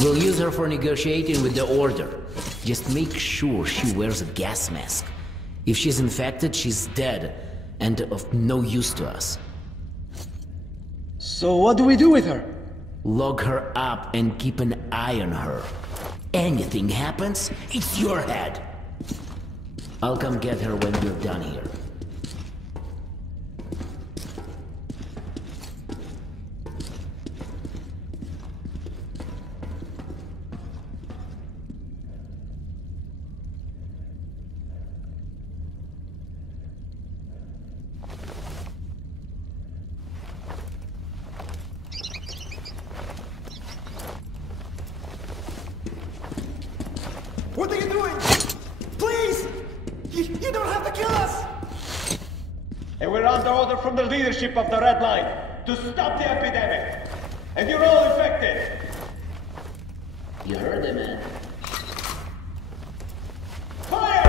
We'll use her for negotiating with the Order. Just make sure she wears a gas mask. If she's infected, she's dead, and of no use to us. So what do we do with her? Lock her up and keep an eye on her. Anything happens, it's your head. I'll come get her when you're done here. What are you doing? Please! You don't have to kill us! And we're under order from the leadership of the Red Line to stop the epidemic. And you're all infected. You heard him, man. Fire!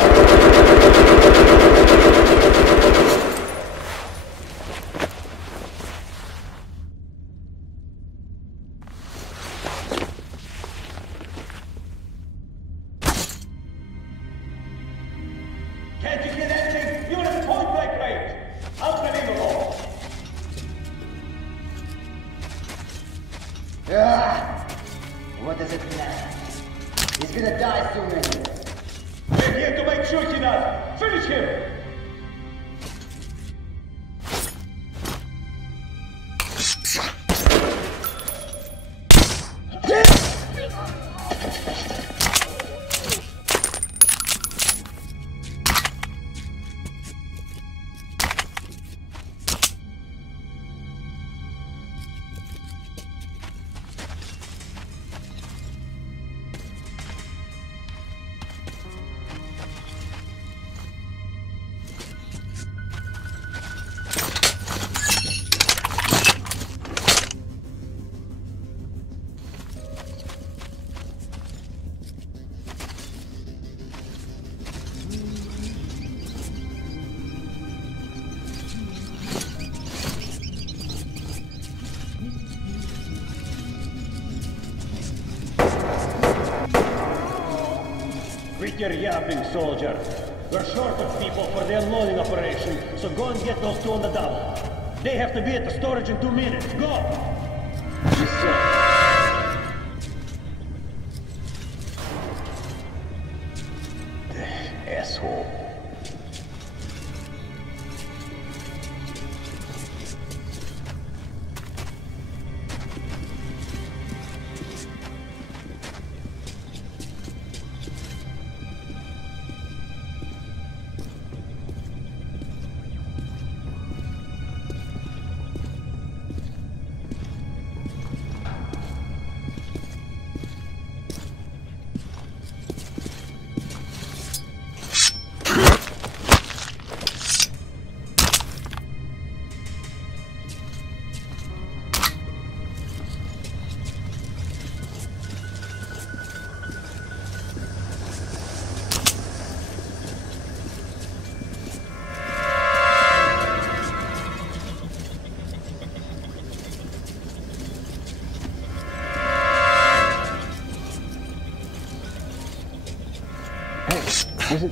Can't you get anything? You're at point-blank range. Unbelievable. What does it matter? He's gonna die soon anyway. We're here to make sure he does. Finish him. Quit your yapping, soldier. We're short of people for the unloading operation, so go and get those two on the double. They have to be at the storage in 2 minutes. Go! Yes, sir. Asshole. Is it?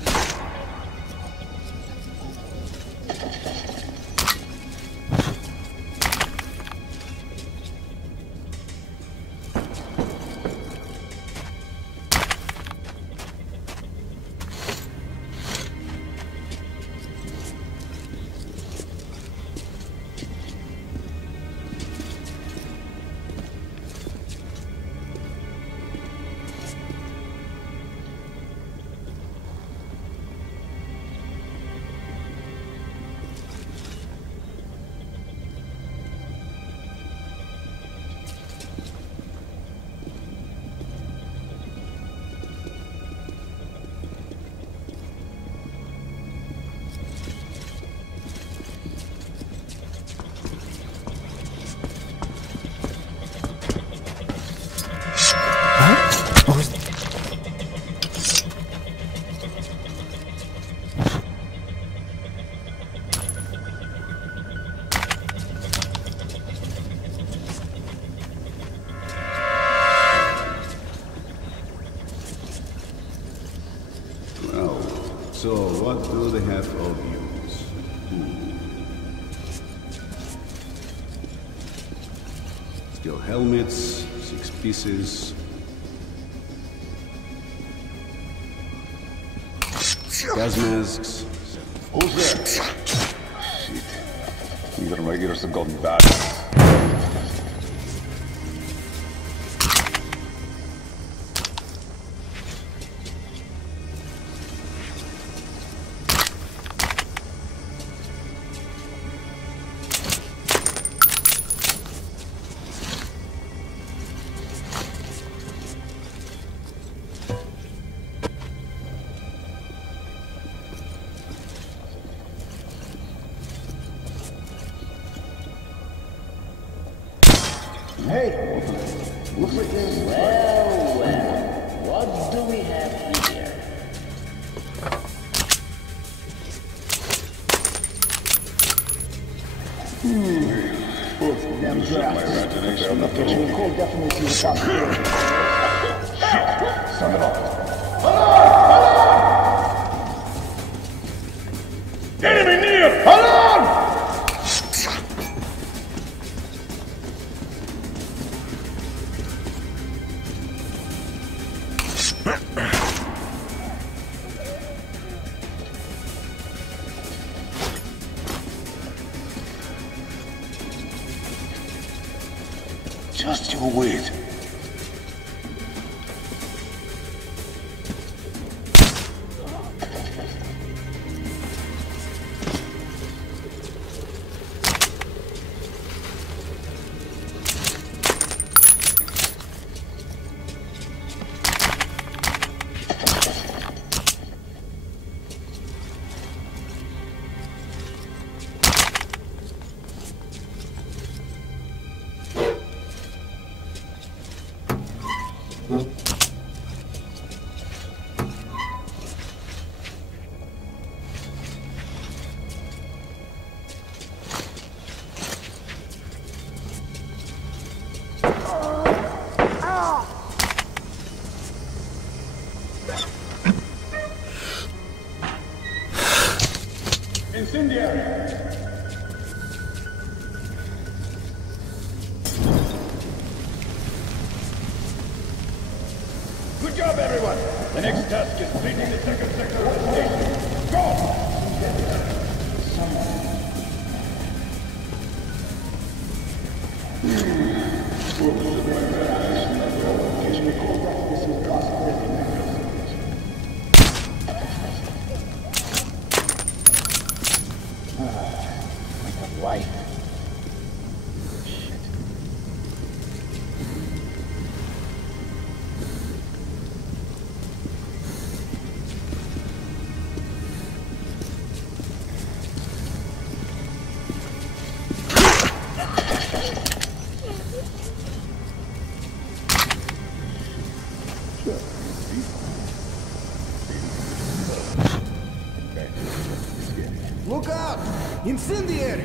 So, what do they have of use? Steel helmets, 6 pieces. Gas masks. Who's there? Shit. Even regulars have gotten bad. Hey! Looks like there's... Well, what do we have here? Damn draft. The kitchen and cold definitely see the possibility. Shit! Sum it up. Enemy near! Alarm! Just you wait. Incendiary! Good job, everyone! The next task is cleaning the second sector of the station. Go! Wife. Look out! Incendiary!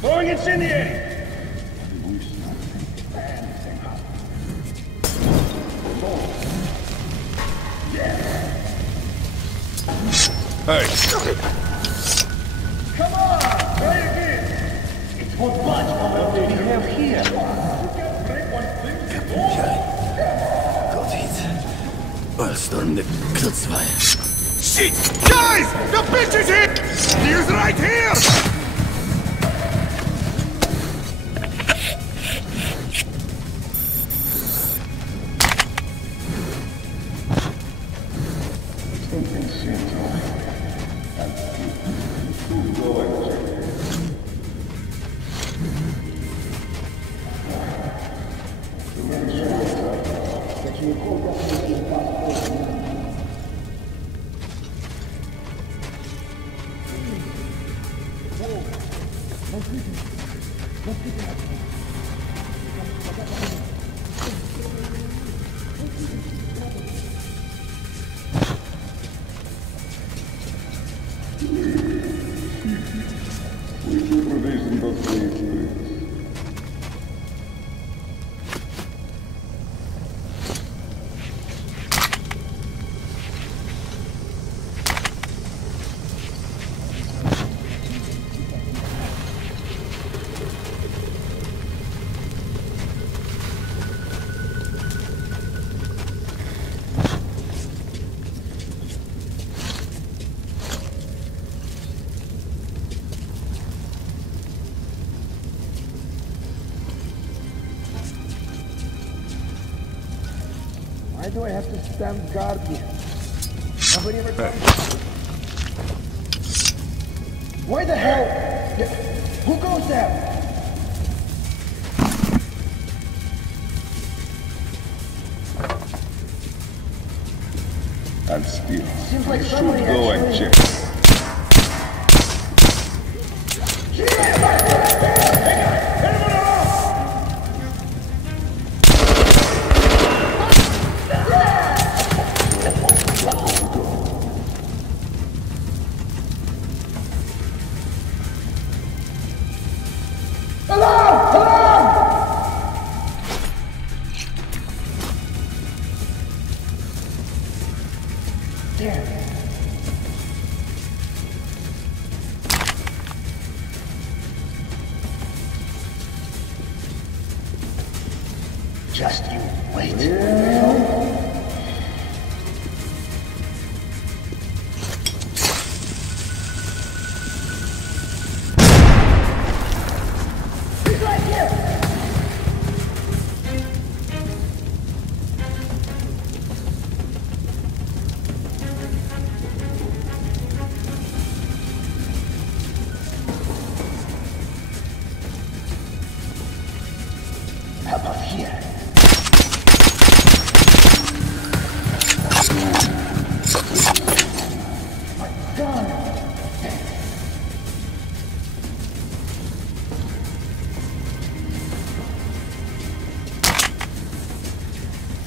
Throwing incendiary! Hey! Come on! Try again! It's what budge we have here. Got it. I'll storm the Kurzweil. Shit! Guys! The bitch is here! He is right here! Why do I have to stand guard here? Nobody ever comes. Why the hell? Who goes there? I'm still. Seems like You should somebody go and actually- check. Just you wait. He's right here! How about here?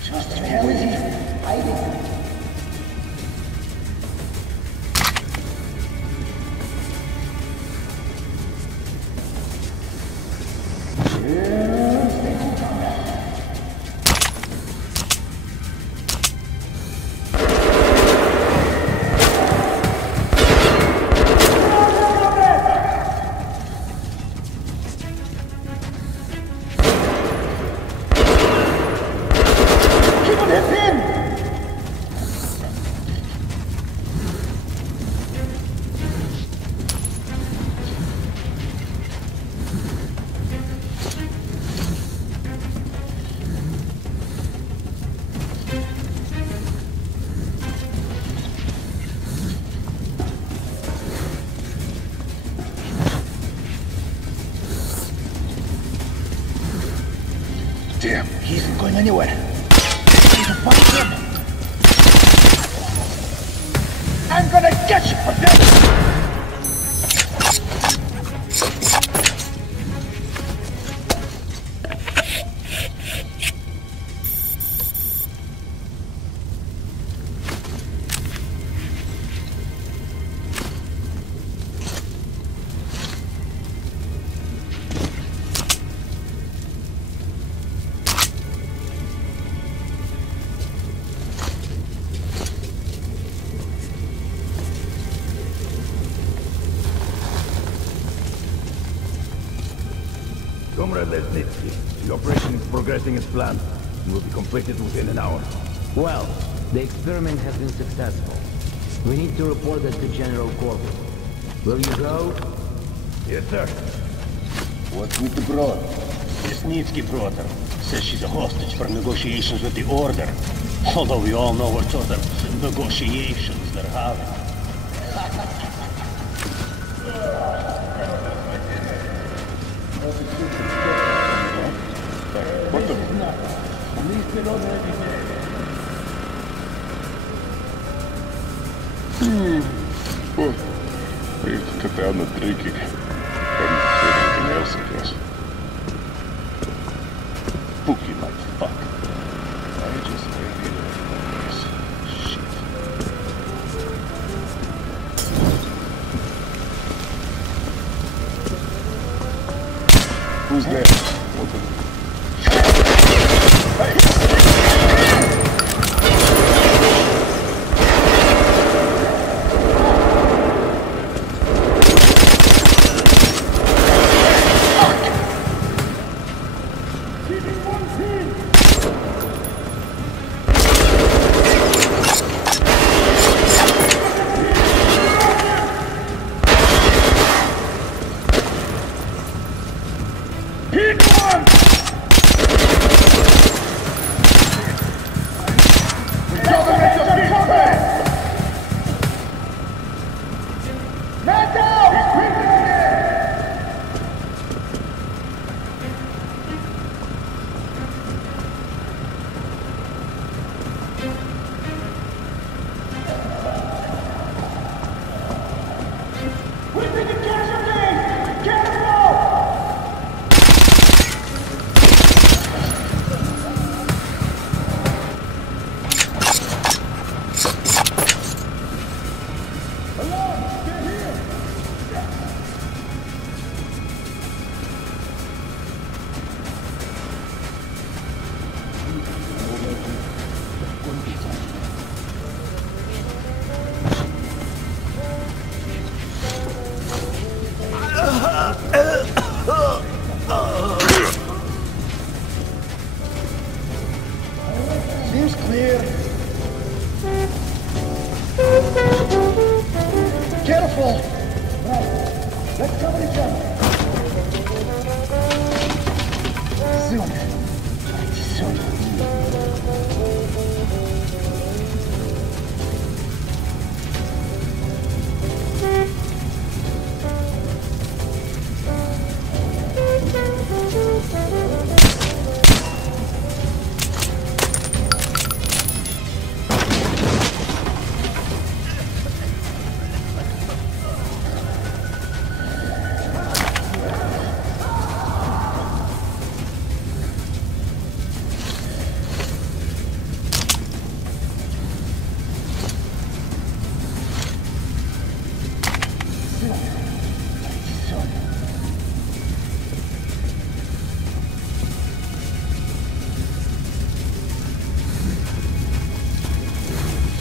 Just Where the hell is he? Hiding. Damn, he isn't going anywhere. He's a fucking him. I'm gonna get you for this! Comrade Lesnitsky, the operation is progressing as planned and will be completed within an hour. Well, the experiment has been successful. We need to report it to General Corbett. Will you go? Yes, sir. What's with the broad? Lesnitsky brought her. Says she's a hostage for negotiations with the Order. Although we all know what sort of negotiations they're having. What the... Oh, I have to cut down the drinking. Haven't said anything else, I guess. Spooky like fuck. I just made it like this. Shit. Who's there? Seems clear. Careful! Right. Let's cover each other. Soon. Soon.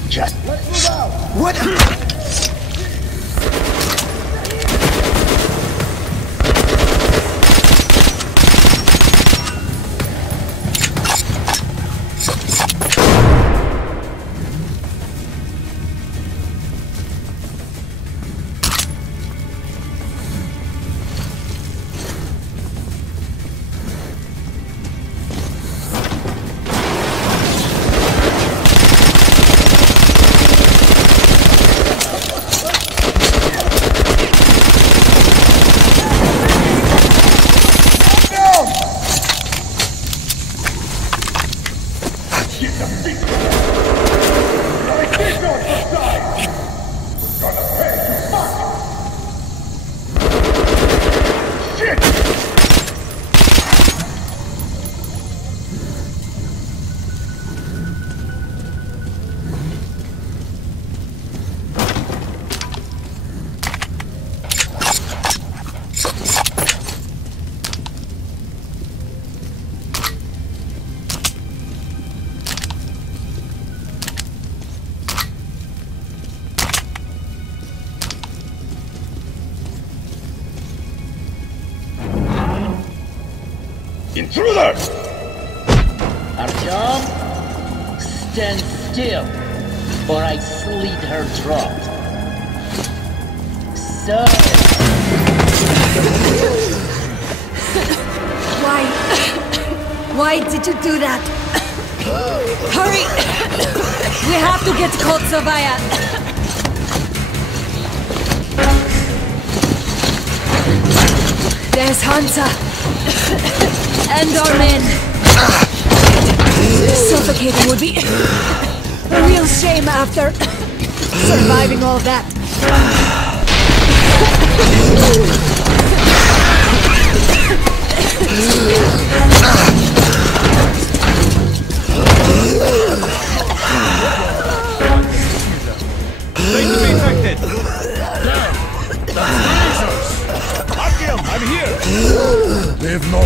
Just let's move out. What? Intruder! Artyom, stand still, or I slit her throat. So... Why did you do that? Hurry! We have to get to Kotsovaya. There's Hansa. And our men. Suffocating would be a real shame after surviving all that. They to be infected! Artyom, I'm here! Leave no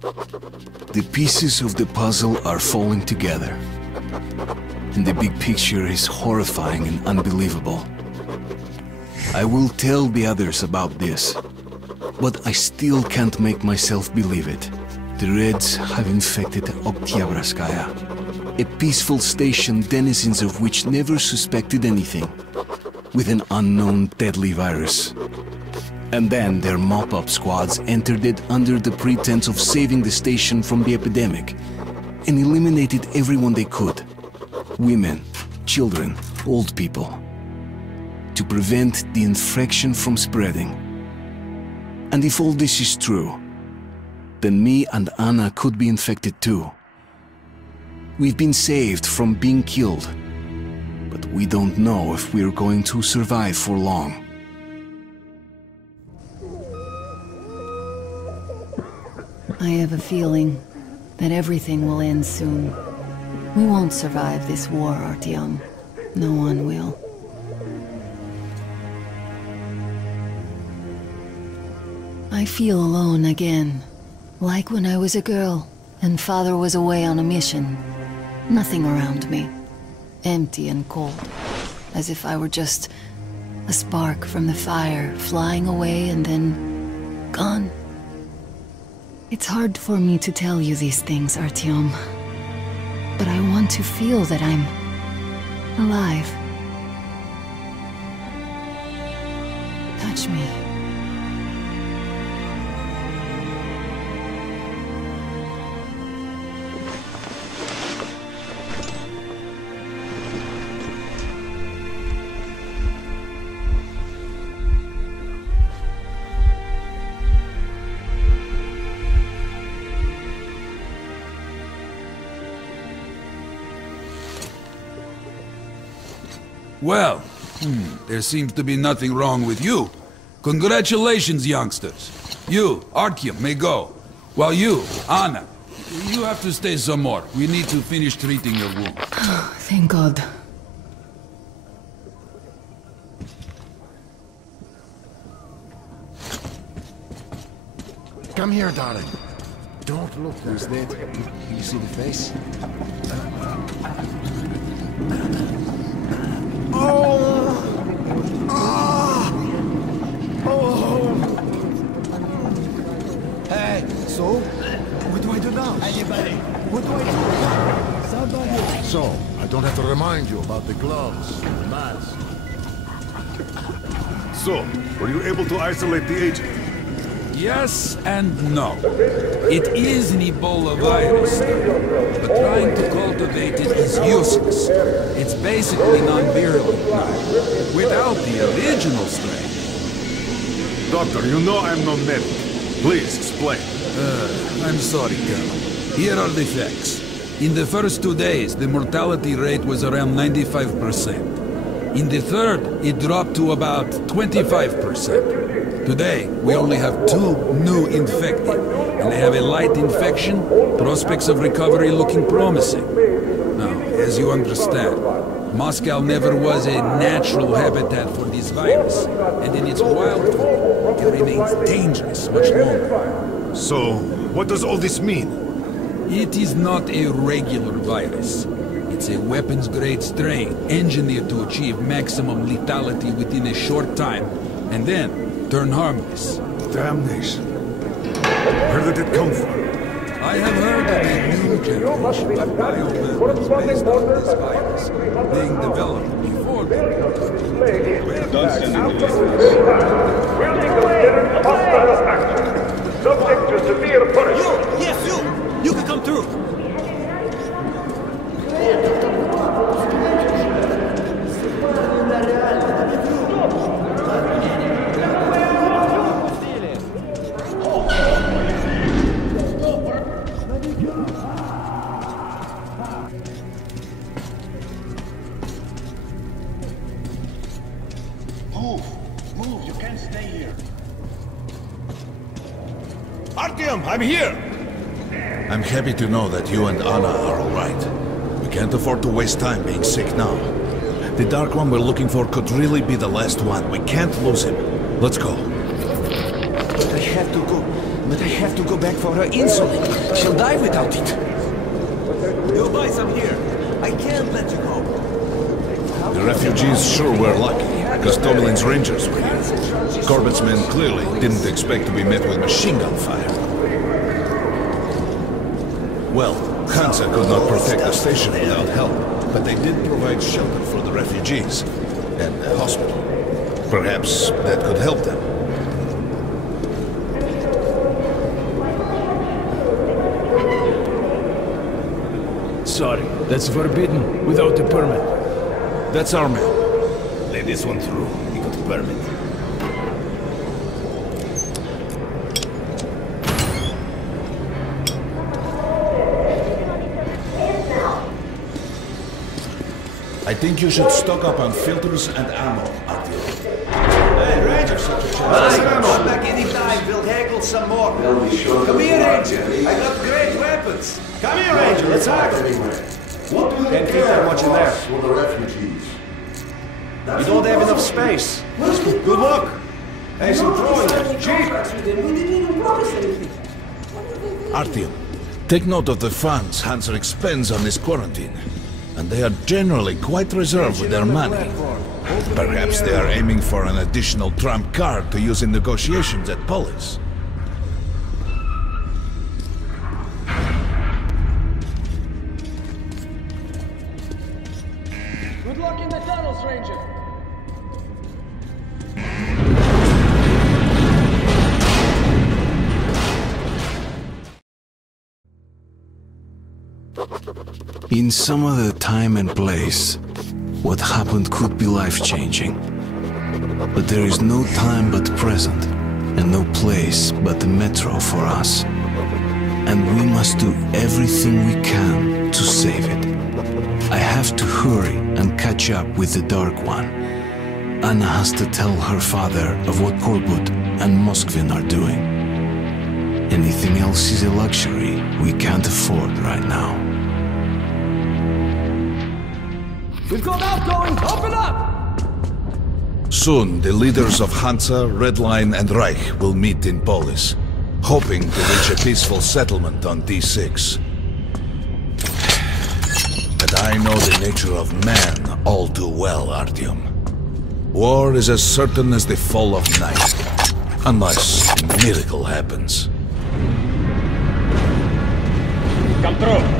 The pieces of the puzzle are falling together. And the big picture is horrifying and unbelievable. I will tell the others about this, but I still can't make myself believe it. The Reds have infected Oktyabrskaya, a peaceful station denizens of which never suspected anything, with an unknown deadly virus. And then their mop-up squads entered it under the pretense of saving the station from the epidemic, and eliminated everyone they could. Women, children, old people. To prevent the infection from spreading. And if all this is true, then me and Anna could be infected too. We've been saved from being killed, but we don't know if we're going to survive for long. I have a feeling that everything will end soon. We won't survive this war, Artyom. No one will. I feel alone again. Like when I was a girl, and Father was away on a mission. Nothing around me. Empty and cold. As if I were just a spark from the fire, flying away and then gone. It's hard for me to tell you these things, Artyom. But I want to feel that I'm alive. Touch me. Well, there seems to be nothing wrong with you. Congratulations, youngsters. You, Artyom, may go. While you, Anna, you have to stay some more. We need to finish treating your wound. Thank God. Come here, darling. Don't look. Who's that? You see the face? Hey, so? What do I do now? Hey, buddy. What do I do? Somebody. So, I don't have to remind you about the gloves, the mask. So, were you able to isolate the agent? Yes and no. It is an Ebola virus, but trying to cultivate it is useless. It's basically non-virulent now, without the original strain. Doctor, you know I'm no medic. Please, explain. I'm sorry, Colonel. Here are the facts. In the first 2 days, the mortality rate was around 95%. In the third, it dropped to about 25%. Today, we only have 2 new infected, and they have a light infection, prospects of recovery looking promising. Now, as you understand, Moscow never was a natural habitat for this virus, and in its wild form, it remains dangerous much longer. So, what does all this mean? It is not a regular virus. It's a weapons-grade strain, engineered to achieve maximum lethality within a short time, and then turn harmless. Damnation. Where did it come from? I have heard of a new generation of bioweapons based on this virus being developed before the... Don't send it to Will be considered hostile action. Subject to severe punishment. Yes, you! You can come through! Move, you can't stay here. Artyom, I'm here! I'm happy to know that you and Anna are alright. We can't afford to waste time being sick now. The Dark One we're looking for could really be the last one. We can't lose him. Let's go. I have to go. But I have to go back for her insulin. She'll die without it. You'll buy some here. I can't let you go. The refugees sure were lucky, because Tomelin's rangers were here. Corbett's men clearly didn't expect to be met with machine gun fire. Well, Hansa could not protect the station without help, but they did provide shelter for the refugees and a hospital. Perhaps that could help them. Sorry, that's forbidden without a permit. That's our man. Let this one through. He got a permit. I think you should stock up on filters and ammo, Artyom. Hey, Ranger, come back anytime. We'll haggle some more. Come here, Ranger. I got great weapons. Come here, Ranger. Let's haggle. Can't fit that much in there. For the refugees. You don't have enough space. Good luck. Hey, some throwing. Cheap. Artyom, take note of the funds Hansa expends on this quarantine. And they are generally quite reserved with their money. Perhaps they are aiming for an additional trump card to use in negotiations at Polis. Good luck in the tunnels, Ranger. In some other time and place, what happened could be life-changing. But there is no time but present, and no place but the metro for us. And we must do everything we can to save it. I have to hurry and catch up with the Dark One. Anna has to tell her father of what Korbut and Moskvin are doing. Anything else is a luxury we can't afford right now. We've got outgoing! Open up! Soon, the leaders of Hansa, Red Line, and Reich will meet in Polis, hoping to reach a peaceful settlement on D6. But I know the nature of man all too well, Artyom. War is as certain as the fall of night, unless a miracle happens. Come through!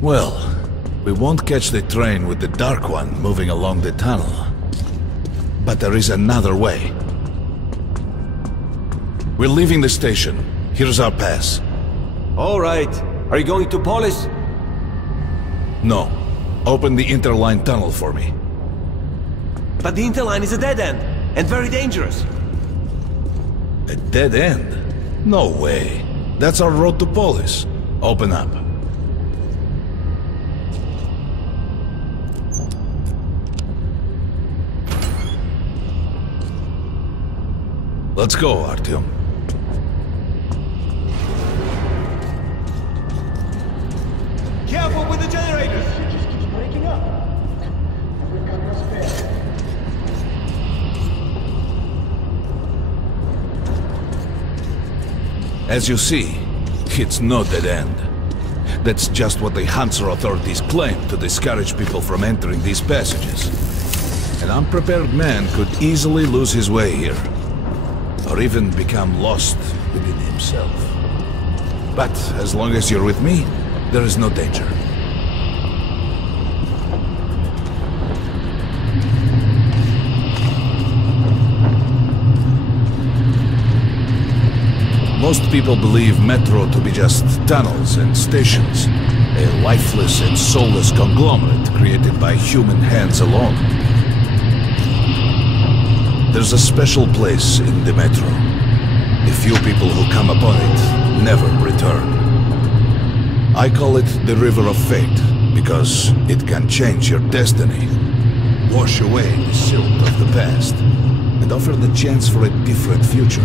Well, we won't catch the train with the Dark One moving along the tunnel. But there is another way. We're leaving the station. Here's our pass. All right. Are you going to Polis? No. Open the interline tunnel for me. But the interline is a dead end, and very dangerous. A dead end? No way. That's our road to Polis. Open up. Let's go, Artyom. Careful with the generators! It just keeps breaking up. We've got no spare. As you see, it's no dead end. That's just what the Hansa authorities claim to discourage people from entering these passages. An unprepared man could easily lose his way here, or even become lost within himself. But as long as you're with me, there is no danger. Most people believe Metro to be just tunnels and stations, a lifeless and soulless conglomerate created by human hands alone. There's a special place in the Metro. The few people who come upon it never return. I call it the River of Fate, because it can change your destiny, wash away the silt of the past, and offer the chance for a different future.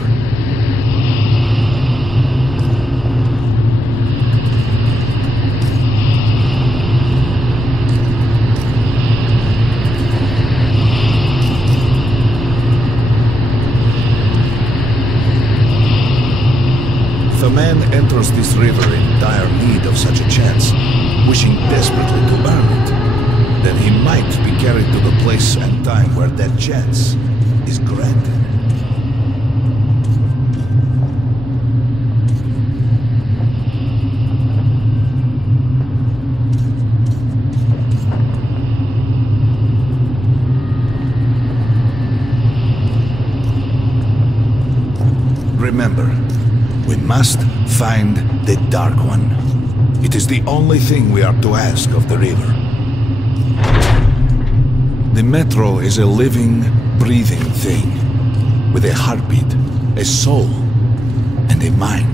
man enters this river in dire need of such a chance, wishing desperately to earn it, then he might be carried to the place and time where that chance is granted. Remember, we must find the Dark One. It is the only thing we are to ask of the river. The Metro is a living, breathing thing, with a heartbeat, a soul, and a mind.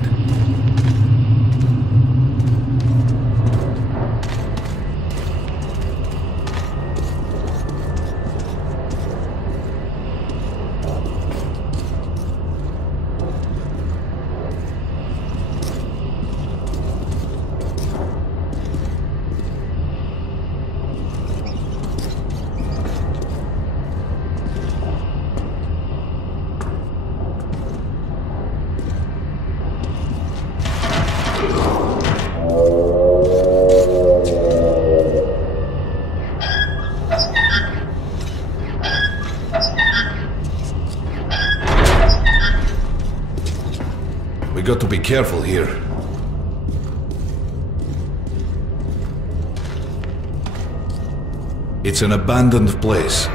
We got to be careful here. It's an abandoned place.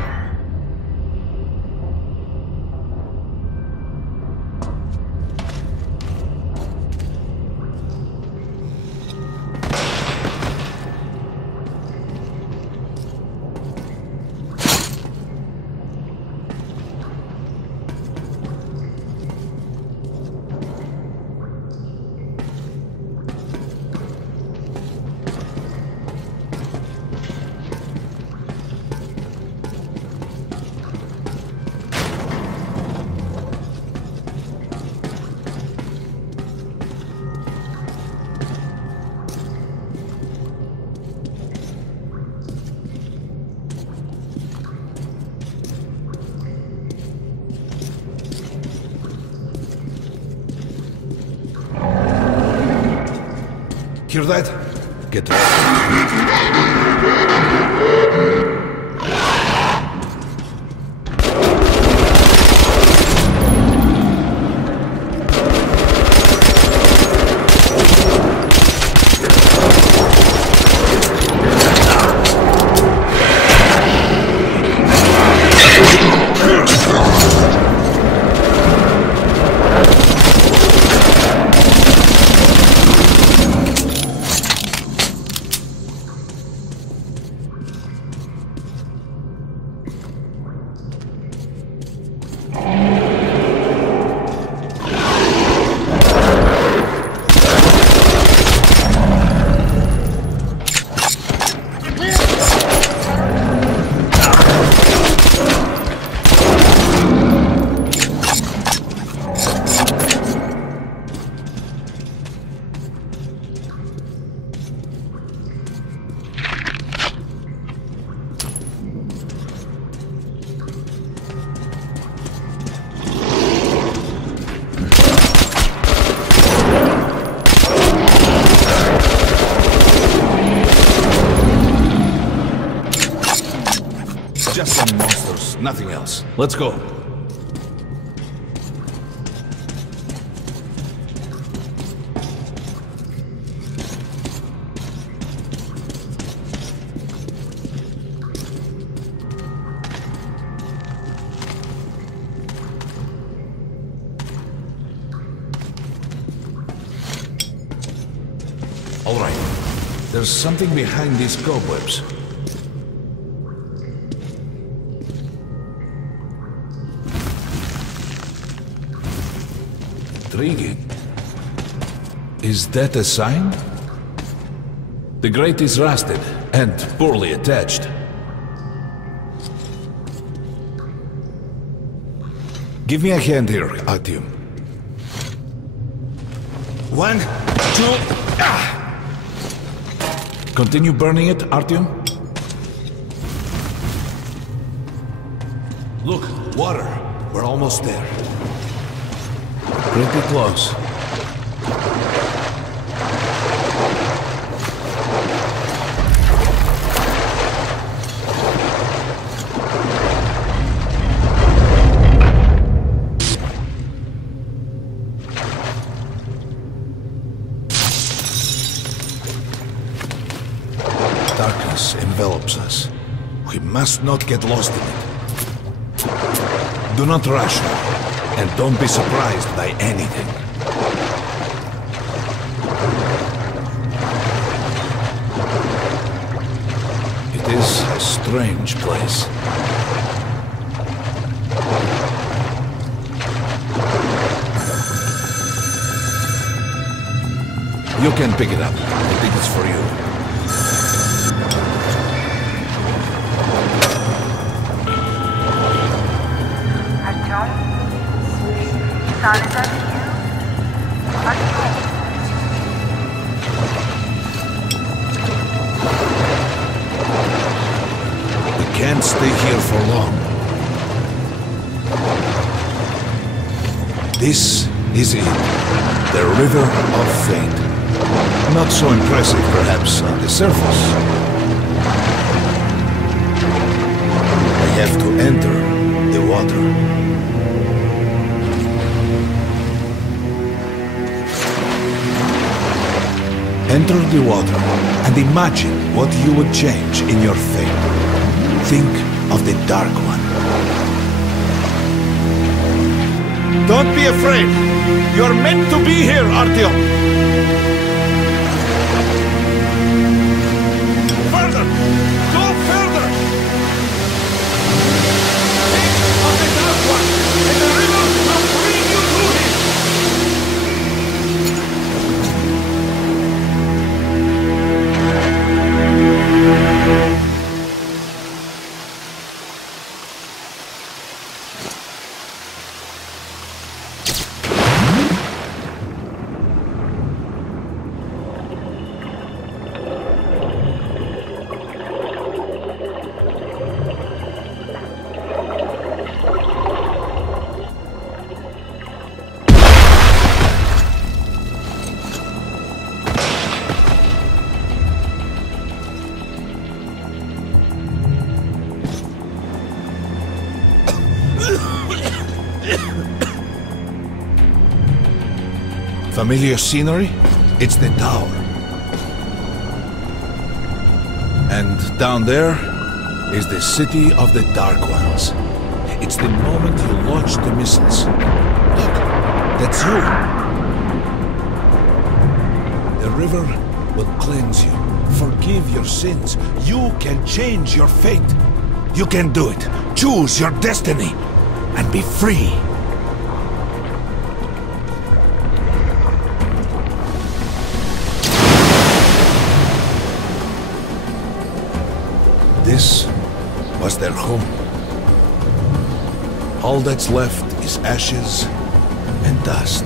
Hear that? Get just some monsters, nothing else. Let's go. All right. There's something behind these cobwebs. Intriguing. Is that a sign? The grate is rusted and poorly attached. Give me a hand here, Artyom. 1, 2, Continue burning it, Artyom. Look, water. We're almost there. Pretty close. Darkness envelops us. We must not get lost in it. Do not rush now, and don't be surprised by anything. It is a strange place. You can pick it up. I think it's for you. We can't stay here for long. This is it. The River of Fate. Not so impressive, perhaps, on the surface. I have to enter the water. Enter the water and imagine what you would change in your fate. Think of the Dark One. Don't be afraid. You're meant to be here, Artyom. Further! Go further! Think of the Dark One, and the river will bring you to him! Familiar scenery? It's the tower. And down there is the city of the Dark Ones. It's the moment you launch the missiles. Look, that's you. The river will cleanse you, forgive your sins. You can change your fate. You can do it. Choose your destiny and be free. This was their home. All that's left is ashes and dust.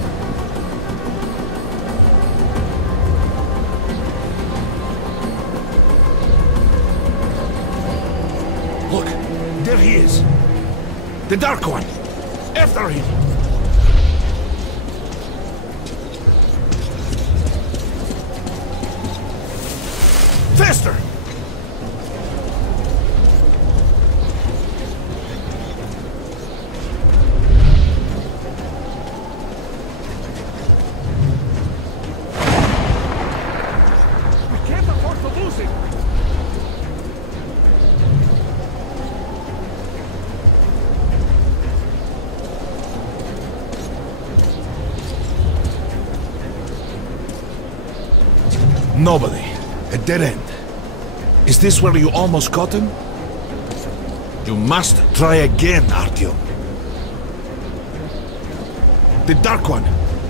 Look, there he is. The Dark One. After him. Faster! Nobody. A dead end. Is this where you almost caught him? You must try again, Artyom. The Dark One.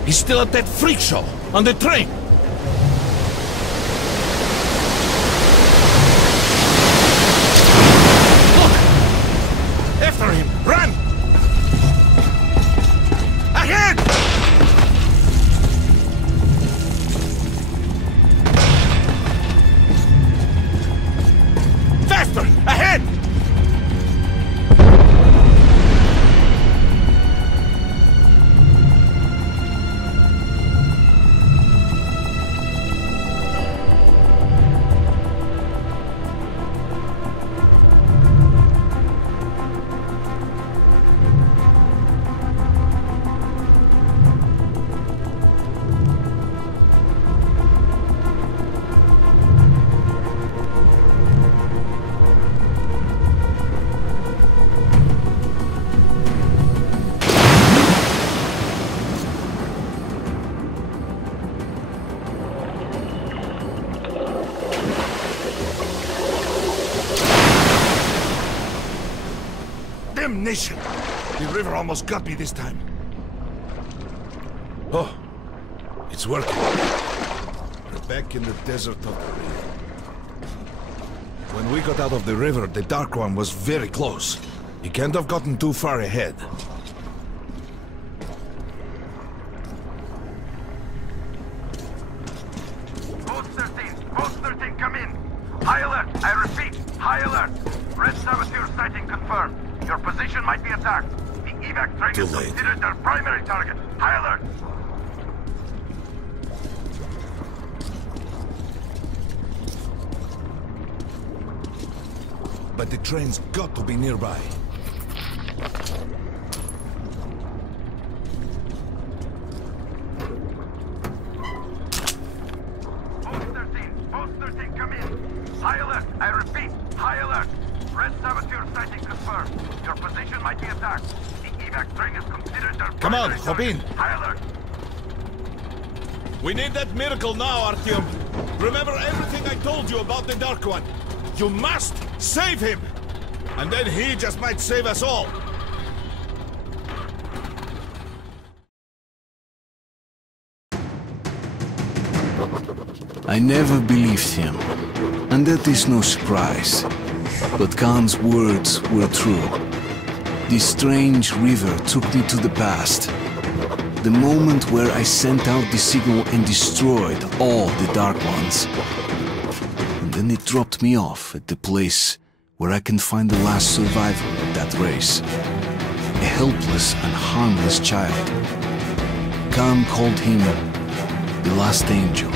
He's still at that freak show on the train. Look! After him! Run! Ahead! Faster! Ahead! Damnation! The river almost got me this time. Oh, it's working. We're back in the desert of the river. When we got out of the river, the Dark One was very close. He can't have gotten too far ahead. Post 13, come in. High alert, I repeat, high alert. Red saboteur sighting confirmed. Your position might be attacked. The evac train is considered their primary target. High alert. But the train's got to be nearby. Post 13, come in. High alert, I repeat, high alert. Red saboteur sighting confirmed. Your position might be attacked. The evac train is considered their Come on, primary hop in. target. High alert. We need that miracle now, Artyom. Remember everything I told you about the Dark One. You must save him! And then he just might save us all! I never believed him, and that is no surprise. But Khan's words were true. This strange river took me to the past. The moment where I sent out the signal and destroyed all the Dark Ones. And then it dropped me off at the place where I can find the last survivor of that race. A helpless and harmless child. Khan called him the Last Angel.